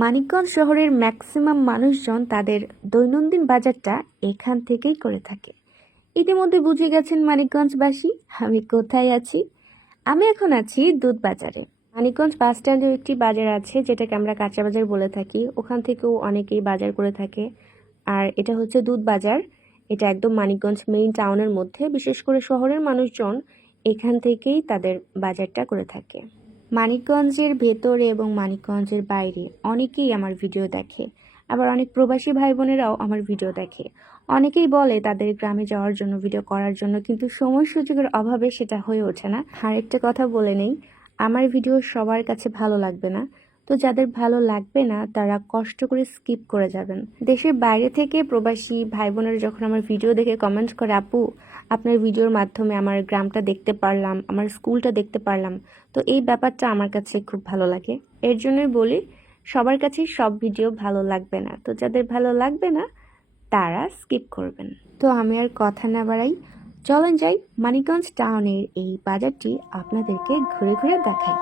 মানিকগঞ্জ শহরের ম্যাক্সিমাম মানুষজন তাদের দৈনন্দিন বাজারটা এখান থেকেই করে থাকে। ইতিমধ্যে বুঝে গেছেন মানিকগঞ্জবাসী, আমি কোথায় আছি? আমি এখন আছি দুধ বাজারে মানিকগঞ্জ বাস স্ট্যান্ডেও একটি বাজার আছে, যেটাকে আমরা কাঁচা বাজার বলে থাকি। ওখান থেকেও অনেকেই বাজার করে থাকে। আর এটা হচ্ছে দুধ বাজার এটা একদম মানিকগঞ্জ মেইন টাউনের মধ্যে। বিশেষ করে শহরের মানুষজন এখান থেকেই তাদের বাজারটা করে থাকে। মানিকগঞ্জের ভেতরে এবং মানিকগঞ্জের বাইরে অনেকেই আমার ভিডিও দেখে। আবার অনেক প্রবাসী ভাই বোনেরাও আমার ভিডিও দেখে। অনেকেই বলে তাদের গ্রামে যাওয়ার জন্য, ভিডিও করার জন্য, কিন্তু সময় সুযোগের অভাবে সেটা হয়ে ওঠে না। আরেকটা কথা বলে নেই, আমার ভিডিও সবার কাছে ভালো লাগবে না। তো যাদের ভালো লাগবে না, তারা কষ্ট করে স্কিপ করে যাবেন। দেশের বাইরে থেকে প্রবাসী ভাই বোনেরা যখন আমার ভিডিও দেখে কমেন্ট করে, আপু, আপনার ভিডিওর মাধ্যমে আমার গ্রামটা দেখতে পারলাম, আমার স্কুলটা দেখতে পারলাম। তো এই ব্যাপারটা আমার কাছে খুব ভালো লাগে। এর জন্যই বলি, সবার কাছেই সব ভিডিও ভালো লাগবে না। তো যাদের ভালো লাগবে না, তারা স্কিপ করবেন। তো আমি আর কথা না বাড়াই, চলেন যাই মানিকগঞ্জ টাউনের এই বাজারটি আপনাদেরকে ঘুরে ঘুরে দেখাই।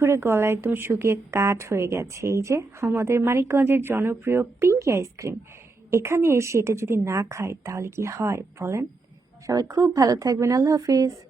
ঘুরে গলা একদম শুকিয়ে কাঠ হয়ে গেছে। এই যে, আমাদের মানিকগঞ্জের জনপ্রিয় পিঙ্কি আইসক্রিম। এখানে এসে এটা যদি না খায়, তাহলে কি হয় বলেন? সবাই খুব ভালো থাকবেন। আল্লাহ হাফিজ।